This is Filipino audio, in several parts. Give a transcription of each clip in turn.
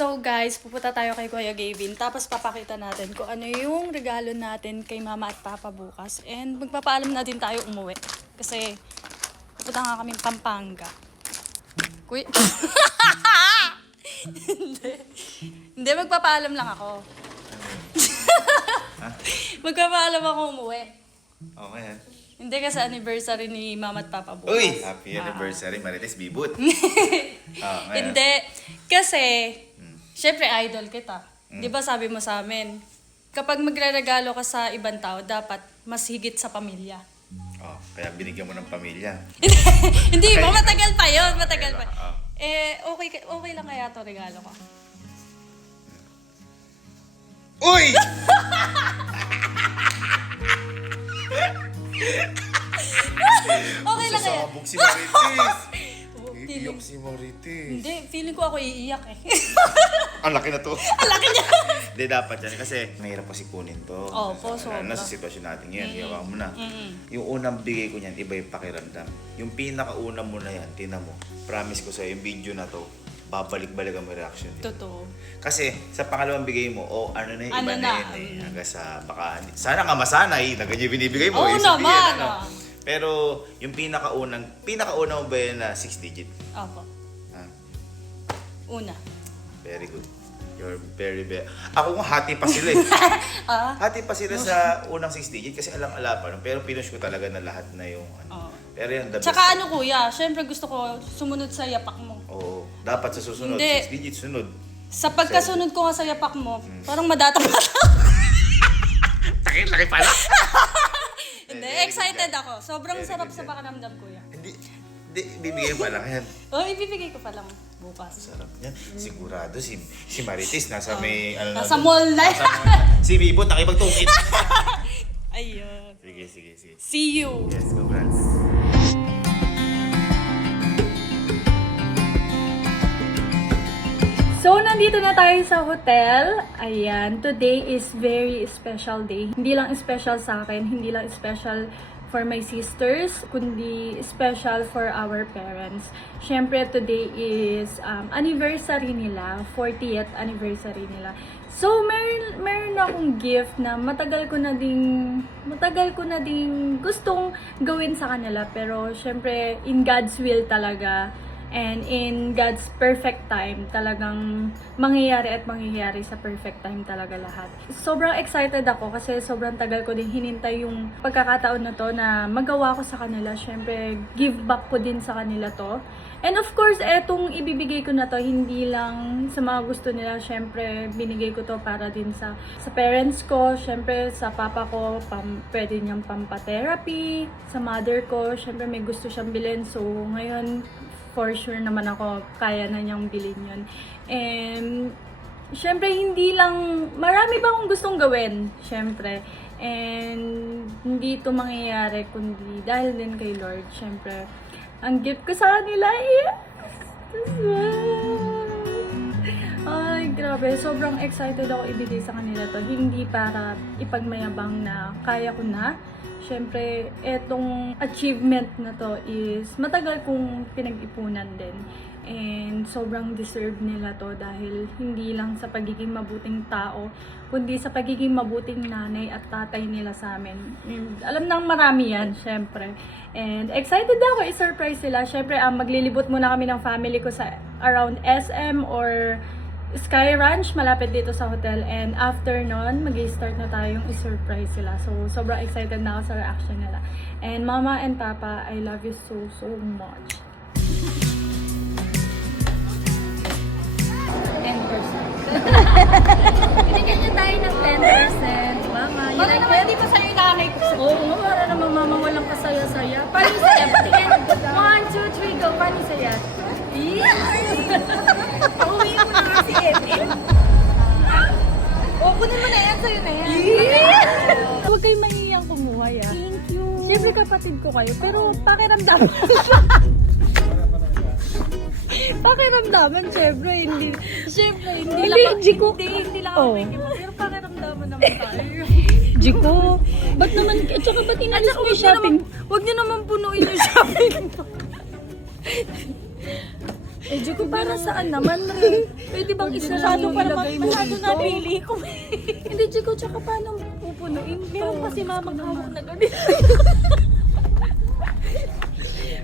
So guys, pupunta tayo kay Kuya Gavin. Tapos papakita natin kung ano yung regalo natin kay Mama at Papa bukas. And magpapaalam na din tayo umuwi. Kasi pupunta nga kami Pampanga. Kuya... Hindi, magpapaalam lang ako. Magpapaalam ako umuwi. Okay, ha? Hindi kasi anniversary ni Mama at Papa bukas. Uy! Happy anniversary, Marites Bibut. Hindi. Kasi, syempre idol kita. Di ba sabi mo sa amin, kapag magre-regalo ka sa ibang tao, dapat mas higit sa pamilya. Oh, kaya binigyan mo ng pamilya. Hindi Okay. ba? Matagal pa yun. Matagal pa. Okay. Okay lang kaya to regalo ko. Uy! Okay lang kaya. Sasabog si Marites. Feeling, Iiyak si Marites. hindi, feeling ko ako iiyak eh. Ang laki na to. Ang laki niya. Hindi, dapat yan. Kasi mahirap kasi kunin to. Opo, sobra. Nasa sitwasyon natin ngayon, hiyawa mo na. Yung unang bigay ko niyan, iba yung pakiramdam. Yung pinakauna mo na yan, tinan mo. Promise ko sa'yo, yung video na to, babalik-balik ang reaction niya. Totoo. Kasi sa pangalawang bigay mo, ano na yun, Ano iba na? na yun eh. Hanggang sa baka, sana nga masanay, na ganyan binibigay mo. Oo eh, sabihin, naman, ano. Pero yung pinakauna mo ba yun na 6 digit? Opo. Ha? Una. Very good. You're very. Ako nga hati pa sila eh. Hati pa sila sa unang 6 digit kasi alam-ala pa. Pero pinush ko talaga na lahat na yung ano. Pero yan, the best. Tsaka ano kuya, syempre gusto ko sumunod sa yapak mo. Oo. Dapat sa susunod, Hindi. 6 digit sunod. Sa pagkasunod ko nga sa yapak mo, parang madatapat ako. Sakit, laki pala. Hindi, Very excited good yan. ako. Sobrang Very sarap good sa yan. pakiramdam kuya. Hindi, bibigyan pa lang yan. Oh, ibibigay ko pa lang bukas. Sarap niyan. Sigurado si Marites nasa may ano Nasa doon. mall na. Nasa mall na. Si Bibot nakipagtungkit. Ayun. Sige. See you. Yes, congrats. So, nandito na tayo sa hotel. Ayan, today is very special day. Hindi lang special sa akin, hindi lang special for my sisters, kundi special for our parents. Syempre, today is anniversary nila, 40th anniversary nila. So, meron akong gift na matagal ko na ding gustong gawin sa kanila. Pero, syempre, in God's will talaga. And in God's perfect time, talagang mangyayari sa perfect time talaga lahat. Sobrang excited ako kasi sobrang tagal ko din hinintay yung pagkakataon na to na magawa ko sa kanila. Syempre, give back ko din sa kanila to. And of course, etong ibibigay ko na to, hindi lang sa mga gusto nila. Syempre, binigay ko to para din sa parents ko. Syempre, sa papa ko, pwede niyang pampa-therapy. Sa mother ko, syempre may gusto siyang bilhin. So, ngayon, for sure naman ako, kaya na niyang bilhin yun. And, syempre, marami ba akong gustong gawin, syempre. And, hindi ito mangyayari, kundi dahil din kay Lord, syempre. Ang gift ko sa kanila, ay, grabe. Sobrang excited ako ibigay sa kanila to. Hindi para ipagmayabang na kaya ko na. Siyempre, etong achievement na to is matagal kong pinag-ipunan din. And sobrang deserve nila to dahil hindi lang sa pagiging mabuting tao, kundi sa pagiging mabuting nanay at tatay nila sa amin. And alam nang marami yan, syempre. And excited ako i-surprise sila. Syempre, maglilibot muna kami ng family ko sa around SM or Sky Ranch, malapit dito sa hotel. And after nun, mag-i-start na tayong i-surprise sila. So, sobrang excited na ako sa reaction nila. And Mama and Papa, I love you so much. 10%. Binigyan niyo tayo ng 10%. Mama, you like it? Hindi pa sa'yo inakay ko. Oo, para naman mama walang kasaya-saya. Paano yung saya? Patingin. 1, 2, 3, go. Paano yung saya? Yes! Pauwi mo na kasi Etin. Kunin mo na yan. Sa'yo na yan. Yes! Huwag kayong mahihiyang kumuha yan. Thank you. Siyempre kapatid ko kayo, pero pakiramdaman. Pakiramdaman, syempre, hindi lang ako pero pakiramdaman naman tayo. Jiko, ba't naman, at saka ba't inalis mo yung shopping? Huwag niyo naman punuin yung shopping. Eh, Jiko, para saan naman, Re? Pwede bang isa lang yung ilagay mo dito? napili ko. Hindi, Jiko, tsaka paano pupunuin to? Meron pa si Mama hawak na ganito.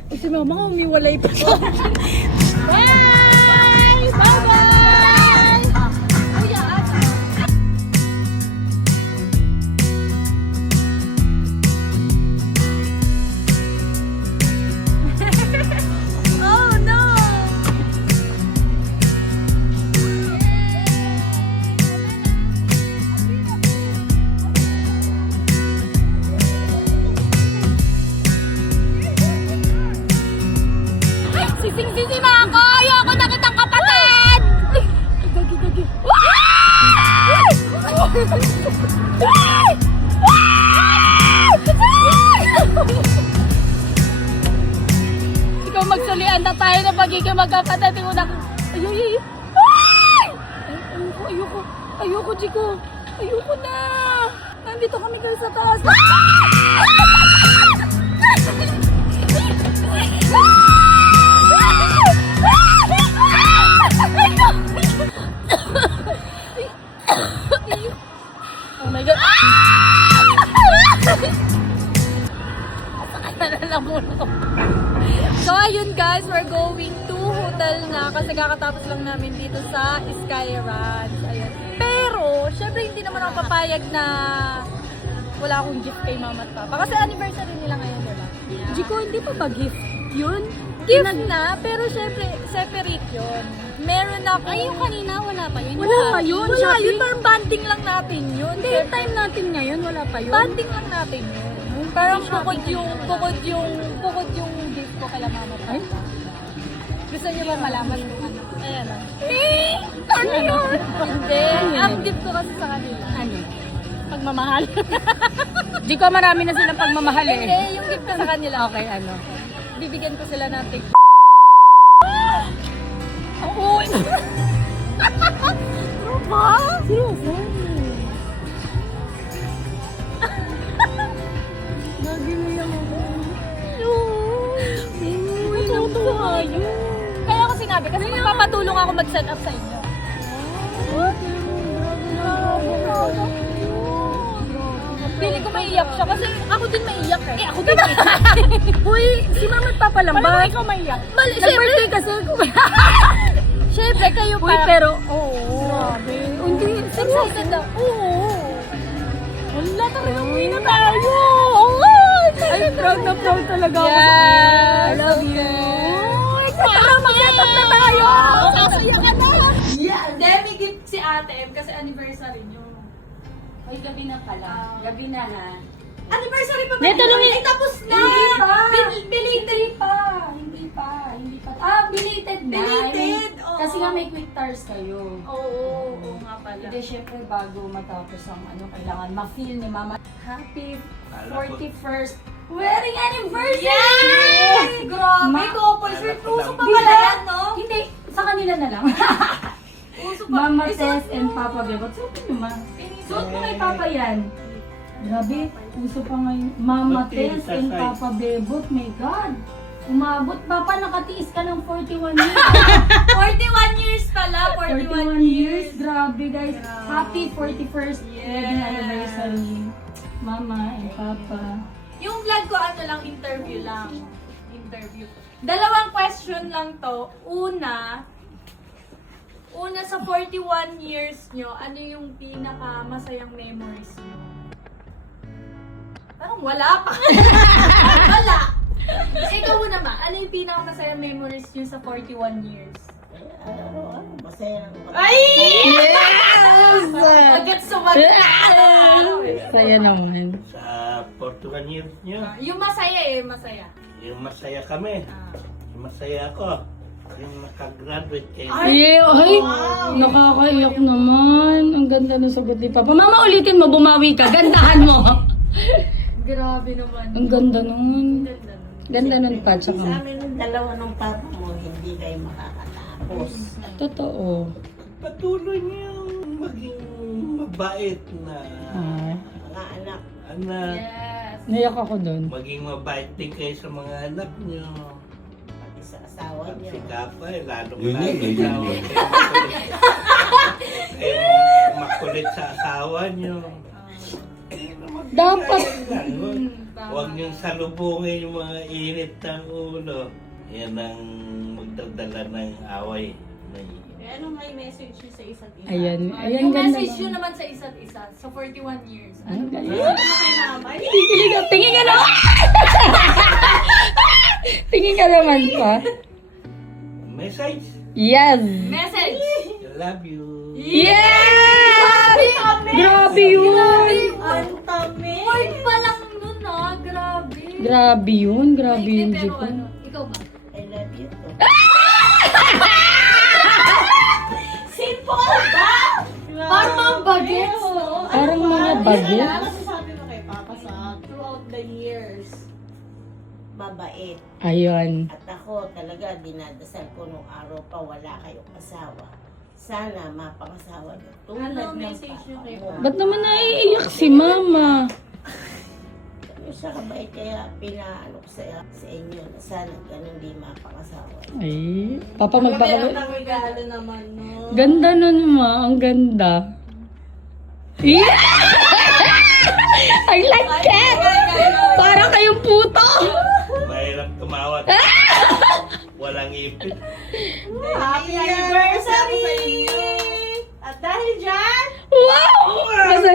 Si Mama nga umiwalay pa siya. Bye! Bye-bye! Oh, no! Sising-sisi na ako! Ayoko na kitang kapatid! Gagi. Why? Ikaw magsulian na tayo na pagiging magkapatid. Ay! Ayoko, Jiko. Ayoko na. Nandito kami guys sa taas. Oh my God! So ayun guys, we're going to hotel na kasi kakatapos lang namin dito sa Sky Ranch. Ayun. Pero, syempre hindi naman ako papayag na wala akong gift kay mama at papa. Kasi anniversary nila ngayon, diba? Jiko, hindi pa ba gift yun? Gift na, pero syempre separate yun. Meron ako. Ay, yung kanina, wala pa yun. Wala pa yun. Wala Shopping? yun. Parang banding lang natin yun. Hindi, yung time natin ngayon, wala pa yun. Banding lang natin yun. Parang bukod yung gift ko kay mama at papa. Gusto niyo ba malaman kung ano? Ayan lang. Ano yun? Hindi. Ang gift ko kasi sa kanila. Ano? Pagmamahal. Di ko marami na silang pagmamahal eh. Hindi, yung gift ko sa kanila. Okay, ano? Bibigyan ko sila ng tig. Oo. Ba? Seryoso? Lagi mo yung Matutuwa yun. Kaya ako sinabi, kasi magpapatulong ako mag-set up sa inyo. Pili ko maiyak siya kasi ako din maiyak eh. Ako din. Uy, si mama at papa lang ba? Paano ikaw maiyak? Nag-birthday kasi ako. Siyempre, kayo Uy, parang... pero, oo. Grabe. Hindi, excited na. Oo. Wala talaga, uwi na tayo. Ay, proud na proud talaga ako. Yes, I love okay. you. Tara, mag-set na tayo. Masaya ka na. Yeah, Demi gift si Ate M kasi anniversary niyo. Ay, gabi na pala. Gabi na ha. Anniversary pa ba? Neto lang Ay, tapos na! Hindi pa. Belated pa. Hindi pa. Ah, belated na. Belated, oo. Kasi nga may quick tires kayo. Oo nga pala. Hindi, syempre bago matapos ang kailangan ma-feel ni Mama. Happy 41st wedding anniversary! Yay! Grabe, Ma- couple shirt. Uso pa Di pala ba? yan, no? Hindi, sa kanila na lang. Uso pa. Mama Isuot Tess and mo. Papa Bebot. Suot mo naman. Suot mo kay Papa yan. Grabe, uso pa ngayon. Mama Tess and Papa Bebot. My God. Umabot pa nakatiis ka ng 41 years. 41 years pala, 41 years. Grabe guys. Grabe. Happy 41st wedding Yes. anniversary. Mama and Papa. Yung vlog ko, ano lang, interview lang. Interview. Dalawang question lang to. Una sa 41 years nyo, ano yung pinaka masayang memories nyo? Parang wala pa. Wala. Ikaw mo naman, ano yung pinaka masayang memories nyo sa 41 years? Masaya lang. Ay! Yes! Agad sumagot na araw-araw eh. Saya naman. Sa 41 years nyo, Yung masaya eh, masaya. yung masaya kami. Yung masaya ako. Yung nakagraduate kayo. Ay, nakakaiyak naman. Ang ganda ng sagot ni Papa. Mama, ulitin mo, bumawi ka. Gandahan mo. Grabe naman. Ang ganda nun. Ganda nun. Ganda nun pa, Sa tsaka. amin ng dalawa ng papa mo, hindi kayo makakatapos. Totoo. Patuloy niyong maging mabait na Ah, mga anak. Yes. naiyak ako dun. Maging mabait din kayo sa mga anak niyo. Isa asawa niya. Si Kapo eh, lalong Yun yun, yun yun, yun. Makulit sa asawa niyo. Dapat. Huwag niyong salubungin yung mga init ng ulo. Yan ang magdadala ng away. Ano may message niyo sa isa't isa? Ayan, Yung ganda message naman. niyo naman sa isa't isa sa 41 years. Ang Ano ba? galing. Ano kay mama? Tingin ka, tingin ka naman. Tingin ka naman pa. Message. Yes. Message! I love you. Yes! Grabe yun. Ang tamis! Word pa lang nun ah, grabe. Grabe yun, grabe yun, Pero Jiko. ano, ikaw ba? I love you too. Simple ba? Parang mga bagets, no? Parang mga bagets. Ano masasabi mo kay Papa sa throughout the years? Mabait. Ayun. At ako talaga dinadasal ko nung araw pa wala kayong asawa. Sana mapangasawa niyo. Tulad Ano ng message niyo kay papa mo. Ba't naman naiiyak si Mama? Yung siya kabait kaya pinaano ko sa inyo na sana ganun di mapangasawa. Ay, Papa magpapagod. ng regalo naman, no? Ganda nun, Ma. Ang ganda. Yeah! I like that! Parang kayong puto! Mahirap tumawat. Walang ipit. Happy anniversary! At dahil dyan, Wow! Kasi...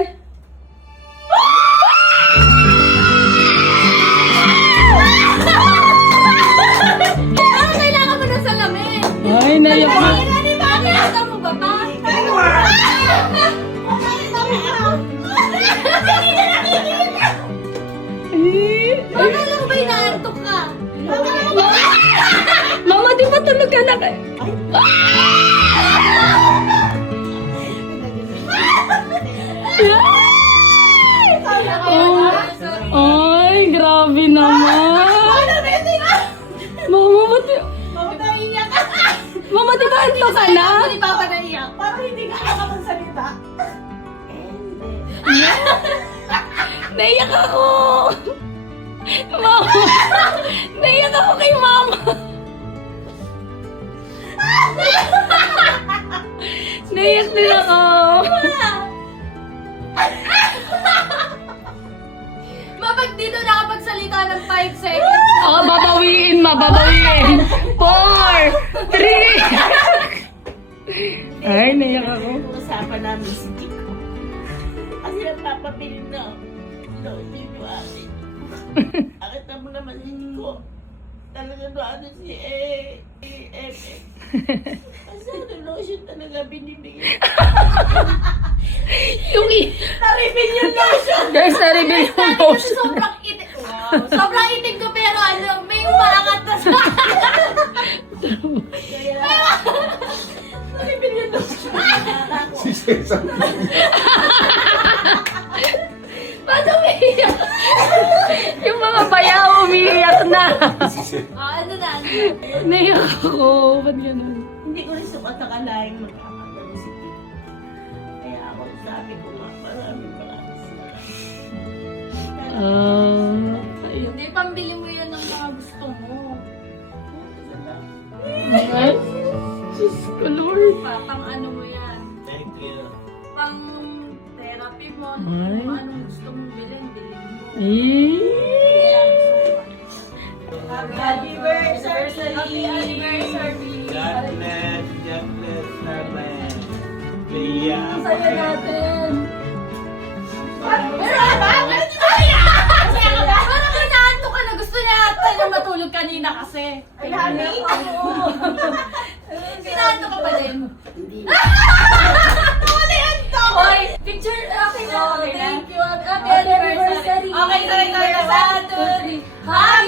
ano kailangan mo ng salamin? Ay, naiyak na. Di ba? Nakita mo ba pa? Ay, Baka lang ba inaantok ka? Mama, di ba tulog ka na kayo? Ay, grabe naman. Mama, ba't Mama, di ba antok ka na? Hindi pa pa naiyak. Parang hindi ka nakapagsalita. Naiyak ako. Mama, naiyak ako kay Mama. Naiyak din ako. Mapag dito nakapagsalita ng 5 seconds. Oh, babawiin, mababawiin. 4, 3. Ay, naiyak ako. Usapan namin si Chico. Kasi nagpapabilin na. Loading yung akin. Akita mo naman si Chico. Talaga ano si FX. Kasi ano lotion talaga binibigyan. Yung Na-reveal yung lotion. Guys, na-reveal yung post. Sobrang itim. Wow. Sobrang itim ko pero ano, may umaangat na sa Na-reveal yung lotion. Si Cesar. Paano umiiyak? Yung mga bayaw umiiyak na. Ano na? Naiyak ako. Ba't ganun? Hindi ko rin sumatakalaing magkakagano si Chico. Kaya ako sabi ko nga maraming salamat. Hindi, pambili mo yan ng mga gusto mo. Ay, Diyos ko, Lord. Pang ano mo yan. Thank you. Pang therapy mo. Ay. Kung anong gusto mong bilhin, bilhin mo. Eh. Happy anniversary! Happy anniversary! God bless. God bless naman. Kaya Ang saya natin. Pero ba? Masaya ka ba? Parang inaantok ka na. Gusto niya ata na matulog kanina kasi. Ay, honey? Inaantok ka pa din. Hindi. Hoy, picture. Okay na. Thank you. Happy anniversary. Okay, sorry. 1, 2, 3. Happy